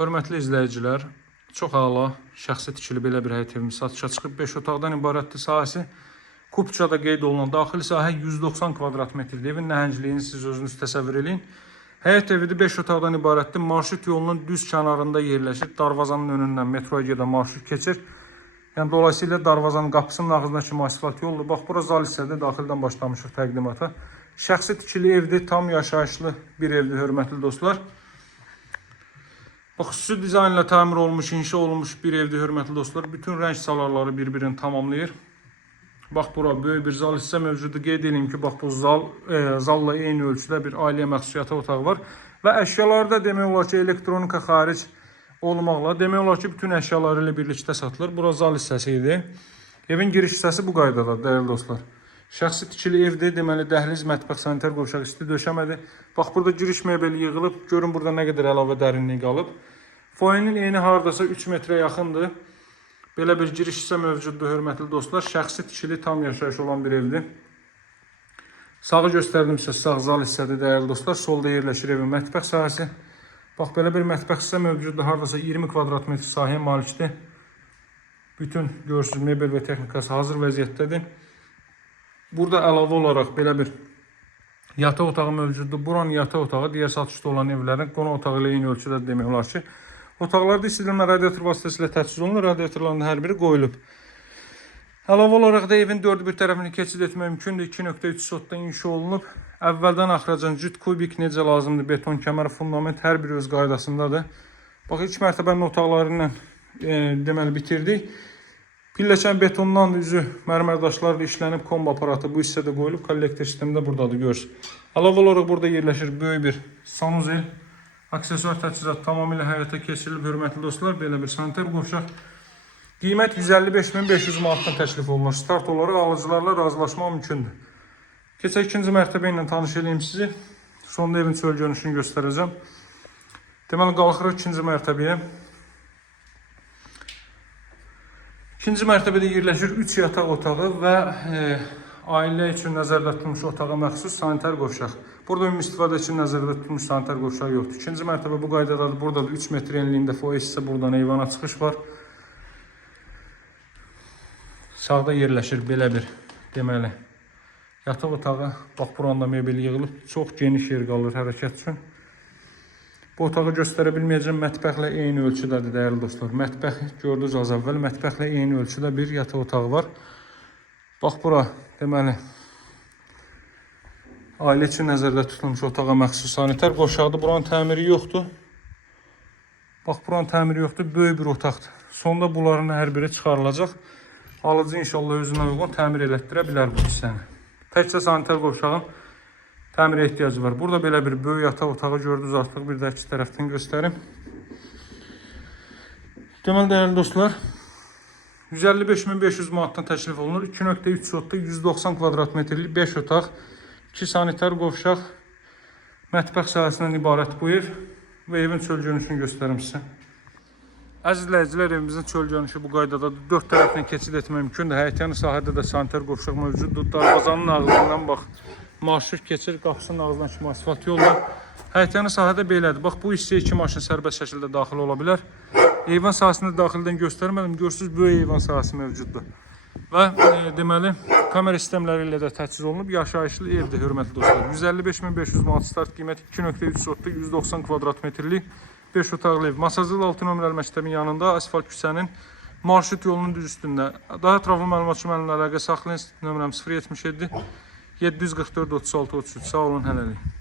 Hörmətli izləyicilər, çox əla şəxsi tikili belə bir həyət evimiz satışa çıxıb 5 otaqdan ibarətdir. Sahəsi Kupçada qeyd olunan daxili sahə 190 kvadrat metrdir. Evin nəhəncliyini siz özünüz təsəvvür edin. Həyət evi 5 otaqdan ibarətdir. Marşrut yolunun düz kənarında yerləşir. Darvazanın önündən metroya gedən marşrut keçir. Yəni dolayısıyla darvazanın qapısının ağzına kimi asfalt yoldur. Bax, bura zal hissədə daxildən başlamışıq təqdimata. Şəxsi tikili evdir, tam yaşayışlı bir evdir, hörmətli dostlar. Bax, xüsusi dizaynla təmir olmuş, inşa olunmuş bir evdir, hörmətli dostlar. Bütün rəng salarları bir-birini tamamlayır. Bax, bura böyük bir zal hissə mövcuddur. Qeyd edeyim ki, bax, bu zalla eyni ölçüdə bir ailəyə məxsus yataq otağı var. Və əşyalarda demək olar ki, elektronika xaric olmaqla, demək olar ki, bütün əşyaları ilə birlikdə satılır. Bura zal hissəsi idi. Evin giriş hissəsi bu qaydadadır, dəyərli dostlar. Şəxsi tikili evdir, deməli, dəhliz, mətbəx, sanitar qovşaq, isti döşəmədir. Bax, burada giriş mebeli yığılıb, görün burada nə qədər əlavə dərinliyi qalıb. Foyenin eni hardasa 3 metrə yaxındır. Belə bir giriş hissə mövcuddur, hörmətli dostlar. Şəxsi tikili, tam yaşayış olan bir evdir. Sağı göstərdimsə, sağ zal hissədir, dəyərli dostlar. Solda yerləşir evin mətbəx sahəsi. Bax, belə bir mətbəx hissə mövcuddur, hardasa 20 kvadrat metr sahəyə malikdir. Bütün görürsünüz, mebel və texnikası hazır vəziyyətdədir. Burada əlavə olaraq belə bir yataq otağı mövcuddur. Buranın yataq otağı digər satışda olan evlərin qonaq otağı ilə eyni ölçüdə demək olar ki. Otaqlarda istilmə radiator vasitəsilə təchiz olunur. Radiatorların hər biri qoyulub. Əlavə olaraq da evin dörd bir tərəfini keçid etmək mümkündür. 2.3 sotda inşa olunub. Əvvəldən axıracan cüt kubik necə lazımdır, beton kəmər, fundament hər biri öz qaydasındadır. Bax, ilk mərtəbənin otaqları ilə deməli bitirdik. Pilləkən betondan üzü mərmər daşlarla işlənib, kombo aparatı bu hissədə qoyulub, kollektor sistemi də buradadır, görürsünüz. Əlavə olaraq burada yerləşir böyük bir sanuzel. Aksesuar təchizat tamamilə həyata keçirilib, hörmətli dostlar. Belə bir sanitar qovşaq. Qiymət 155.500 manatdan təklif olunur. Start olaraq alıcılarla razılaşmaq mümkündür. Keçək ikinci mərtəbə ilə tanış edeyim sizi. Sonda evin çöl görünüşünü göstərəcəm. Deməli, qalxırıq ikinci mərtəbəyə. İkinci mərtəbədə yerləşir 3 yataq otağı və ailə üçün nəzərdə tutulmuş otağa məxsus sanitar qovşaq. Burada ümumi istifadə üçün nəzərdə tutulmuş sanitar qovşaq yoxdur. İkinci mərtəbə bu qaydadadır. Burada da 3 metr enliyində foye hissə, buradan eyvana çıxış var. Sağda yerləşir belə bir deməli yataq otağı. Bax, buranda mebel yığılıb. Çox geniş yer qalır hərəkət üçün. Bu otağı göstərə bilməyəcəm, mətbəxlə eyni ölçüdədir, dəyərli dostlar. Mətbəx gördünüz az əvvəl, mətbəxlə eyni ölçüdə bir yataq otağı var. Bax, bura deməli ailə üçün nəzərdə tutulmuş otağa məxsus sanitar qovşaqdır. Buranın təmiri yoxdur. Bax, buranın təmiri yoxdur, böyük bir otaqdır. Sonda bunların hər biri çıxarılacaq. Alıcı inşallah özünə uyğun təmir elətdirə bilər bu hissəni. Təkcə sanitar qovşağın təmirə ehtiyacı var. Burada belə bir böyük yataq otağı gördünüz artıq. Bir də iki tərəfdən göstərim. Deməli, dəyərli dostlar, 155.500 manatdan təklif olunur. 2.3 sotda 190 kvadrat metrlik 5 otaq, 2 sanitar qovşaq, mətbəx sahəsindən ibarət bu ev və evin çöl görünüşünü göstərim sizə. Əziz izləyicilər, evimizin çöl görünüşü bu qaydadadır. 4 tərəfdən keçid etmək mümkündür. Həyətyanı sahədə də sanitar qovşaq mövcuddur. Darvazanın ağzından bax, marşrut keçir, qapısının ağzından kimi asfalt yollar. Həyətyanı sahədə belədir. Bax, bu hissəyə 2 maşın sərbəst şəkildə daxil ola bilər. Eyvan sahəsində daxildən göstərmədim. Görürsünüz, böyük eyvan sahəsi mövcuddur. Və deməli, kamera sistemləri ilə də təchiz olunub. Yaşayışlı evdir, hörmətli dostlar. 155.500 manat start qiymət, 2.3 sotda 190 kvadrat metrlik 5 otaqlı ev. Masazlı 6 nömrəli məktəbin yanında, asfalt küçənin marşrut yolunun düz üstündə. Daha ətraflı məlumat üçün mənimlə əlaqə saxlayın. Nömrəm 077 744 36 33. Sağ olun, hələlik.